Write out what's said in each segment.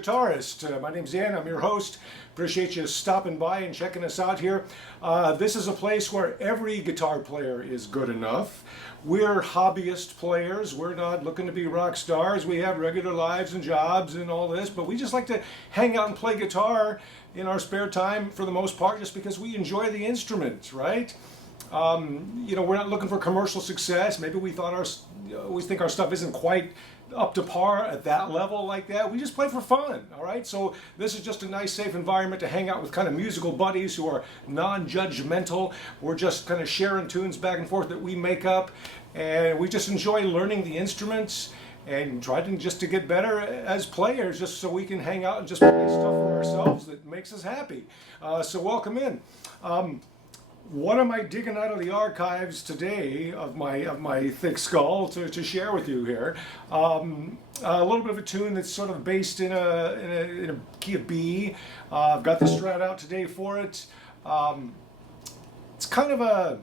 Guitarist. My name's Dan, I'm your host. Appreciate you stopping by and checking us out here. This is a place where every guitar player is good enough. We're hobbyist players. We're not looking to be rock stars. We have regular lives and jobs and all this, but we just like to hang out and play guitar in our spare time for the most part just because we enjoy the instrument, right? We're not looking for commercial success. Maybe we always think our stuff isn't quite up to par at that level like that. We just play for fun, all right? So this is just a nice, safe environment to hang out with kind of musical buddies who are non-judgmental. We're just kind of sharing tunes back and forth that we make up, and we just enjoy learning the instruments and trying just to get better as players, just so we can hang out and just play stuff for ourselves that makes us happy. So welcome in. What am I digging out of the archives today of my thick skull to share with you here? A little bit of a tune that's sort of based in a key of B. I've got the Strat out today for it. It's kind of a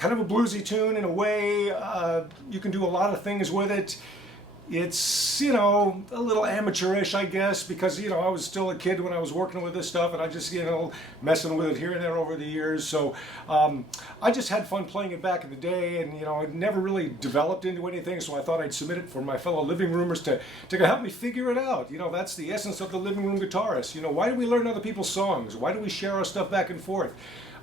bluesy tune in a way. You can do a lot of things with it. It's, a little amateurish, I guess, because, I was still a kid when I was working with this stuff, and I just, messing with it here and there over the years. So I just had fun playing it back in the day, and, it never really developed into anything, so I thought I'd submit it for my fellow living roomers to help me figure it out. That's the essence of the living room guitarist. Why do we learn other people's songs? Why do we share our stuff back and forth?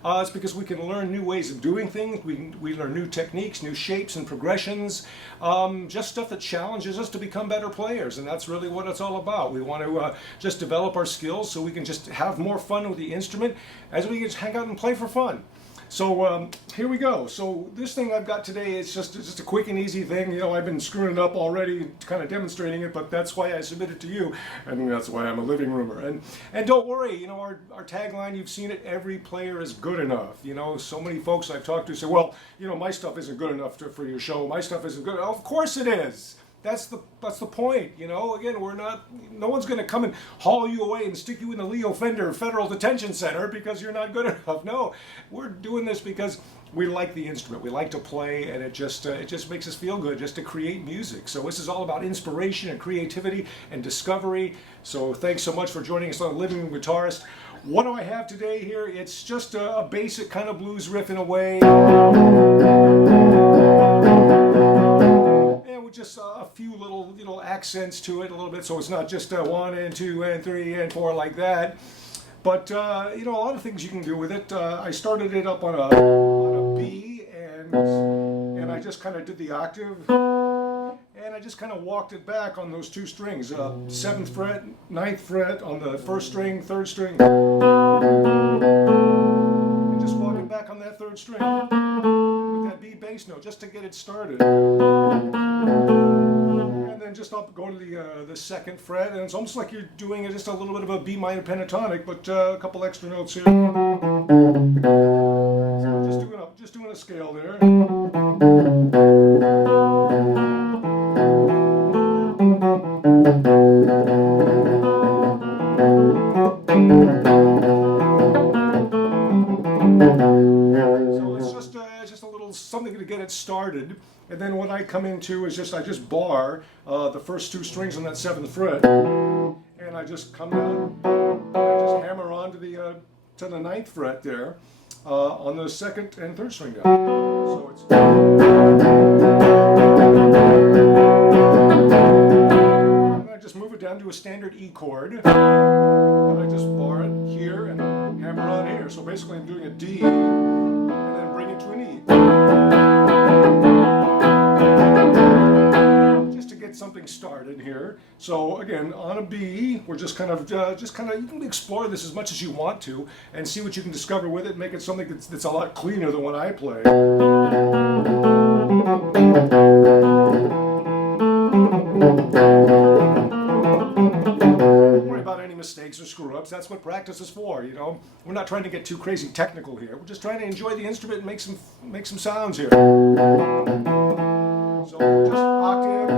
It's because we can learn new ways of doing things. We learn new techniques, new shapes and progressions, just stuff that challenges us to become better players, and that's really what it's all about. We want to just develop our skills so we can just have more fun with the instrument as we just hang out and play for fun. So here we go. So this thing I've got today is just a quick and easy thing. I've been screwing it up already, kind of demonstrating it, but that's why I submit it to you, and that's why I'm a living roomer. And don't worry, our tagline, you've seen it, every player is good enough. So many folks I've talked to say, well, my stuff isn't good enough for your show. My stuff isn't good. Of course it is. That's the point, again, no one's going to come and haul you away and stick you in the Leo Fender Federal Detention Center because you're not good enough. No, we're doing this because we like the instrument, we like to play, and it just makes us feel good just to create music. So this is all about inspiration and creativity and discovery. So thanks so much for joining us on Living Room Guitarist. What do I have today here? It's just a basic kind of blues riff in a way. Just a few little accents to it a little bit, so it's not just 1 and 2 and 3 and 4 like that. But a lot of things you can do with it. I started it up on a B, and I just kind of did the octave, and I just kind of walked it back on those two strings, 7th fret, 9th fret on the 1st string, 3rd string, and just walk it back on that 3rd string with that B bass note just to get it started. And then just go to the 2nd fret, and it's almost like you're doing just a little bit of a B minor pentatonic, but a couple extra notes here. So just doing a scale there. So it's just a little something to get it started. And then what I come into is I just bar the first 2 strings on that 7th fret, and I just come down, and I just hammer on to the 9th fret there on the 2nd and 3rd string down. So it's, and I just move it down to a standard E chord, and I just bar it here and hammer on here. So basically I'm doing a D and then bring it to an E. Something started here. So again, on a B, we're just kind of you can explore this as much as you want to and see what you can discover with it, make it something that's a lot cleaner than what I play. Don't worry about any mistakes or screw-ups. That's what practice is for, We're not trying to get too crazy technical here. We're just trying to enjoy the instrument and make some sounds here. So just octave.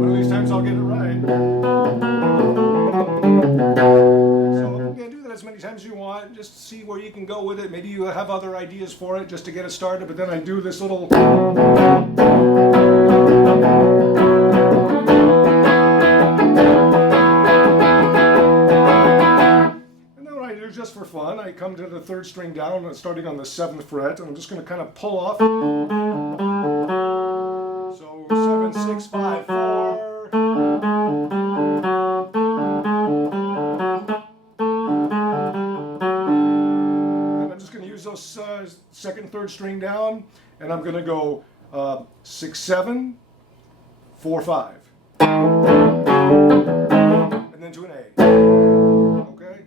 One of these times I'll get it right. So again, do that as many times as you want. Just see where you you can go with it. Maybe you have other ideas for it just to get it started, but then I do this little... just for fun, I come to the 3rd string down, starting on the 7th fret, and I'm just going to kind of pull off. So 7, 6, 5, 4. And I'm just going to use those 2nd and 3rd string down, and I'm going to go 6, 7, 4, 5. And then to an A. Okay?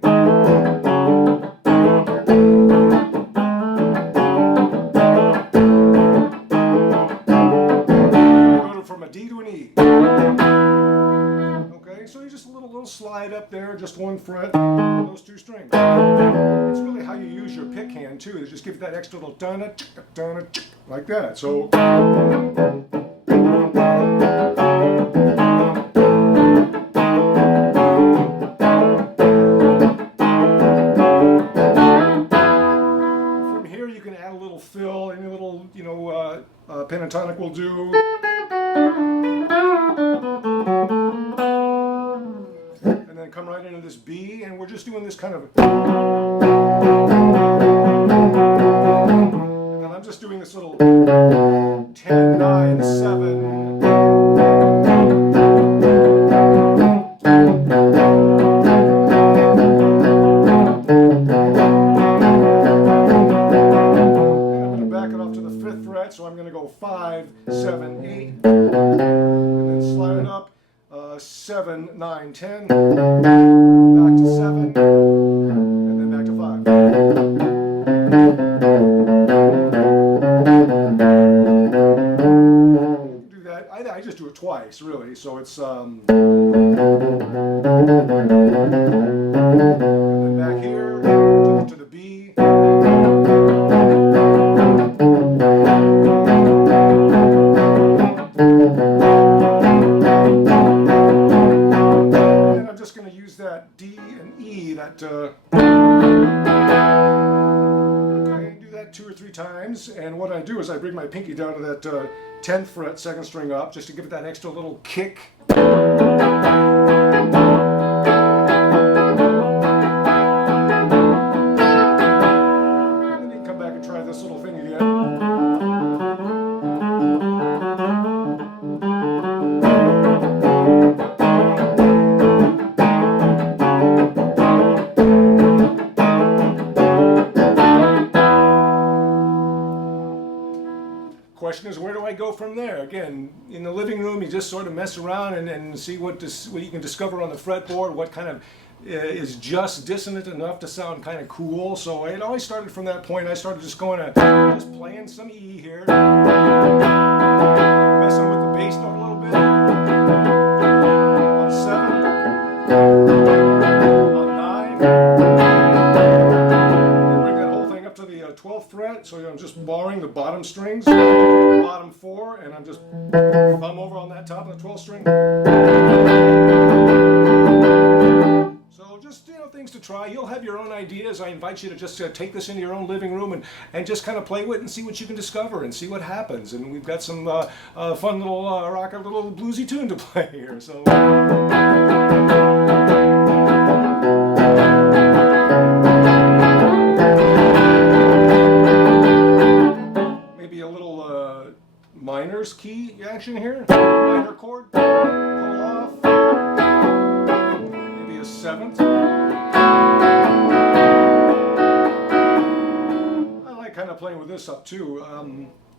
D to an E. Okay, so you just a little slide up there, just 1 fret, those 2 strings. It's really how you use your pick hand too. To just give it that extra little dun-a, like that. So. From here you can add a little fill, any little, pentatonic will do. And then come right into this B, and we're just doing this kind of... And then I'm just doing this little 10, 9, 7. So I'm going to go 5, 7, 8, and then slide it up, 7, 9, 10, back to 7, and then back to 5. Do that. I just do it twice, really. So it's and then back here to the B. That D and E, that okay, do that 2 or 3 times, and what I do is I bring my pinky down to that 10th fret, 2nd string up, just to give it that extra little kick. And then you can come back and try this little thing again. Question is, where do I go from there? Again, in the living room, you just sort of mess around and see what you can discover on the fretboard, what kind of is just dissonant enough to sound kind of cool. So it always started from that point. I started just going to just playing some E here, messing with the bass note a little bit on 7, on 9. Bring that whole thing up to the 12th fret. So I'm just borrowing the bottom strings, the bottom 4, and I'm just thumb over on that top of the 12th string. So just, things to try. You'll have your own ideas. I invite you to just take this into your own living room and just kind of play with it and see what you can discover and see what happens. And we've got some fun little rocker, little bluesy tune to play here. So. Minor's key action here, minor chord, pull off, maybe a 7th. I like kind of playing with this up too.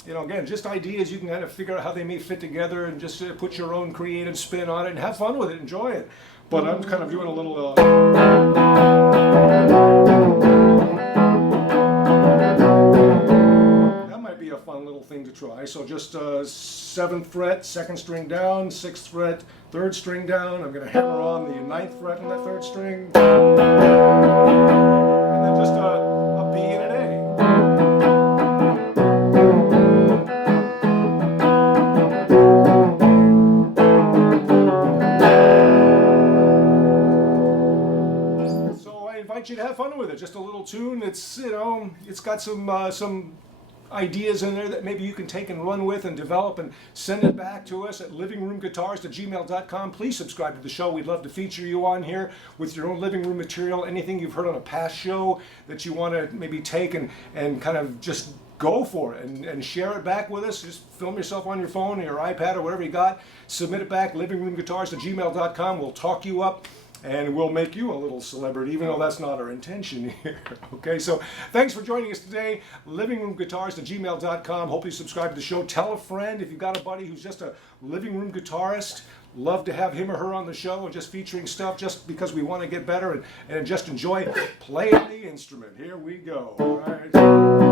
Again, just ideas. You can kind of figure out how they may fit together and just put your own creative spin on it and have fun with it, enjoy it. But I'm kind of doing a little... a fun little thing to try. So just 7th fret, 2nd string down, 6th fret, 3rd string down. I'm going to hammer on the 9th fret on that 3rd string, and then just a B and an A. invite you to have fun with it. Just a little tune. It's, you know, it's got some ideas in there that maybe you can take and run with and develop and send it back to us at livingroomguitarist@gmail.com. Please subscribe to the show. We'd love to feature you on here with your own living room material, anything you've heard on a past show that you want to maybe take and kind of just go for it and share it back with us. Just film yourself on your phone or your iPad or whatever you got. Submit it back, livingroomguitarist@gmail.com. We'll talk you up and we'll make you a little celebrity, even though that's not our intention here. Okay, so thanks for joining us today. livingroomguitarist@gmail.com. Hope you subscribe to the show. Tell a friend if you've got a buddy who's just a living room guitarist. Love to have him or her on the show and just featuring stuff just because we want to get better and just enjoy playing the instrument. Here we go. All right.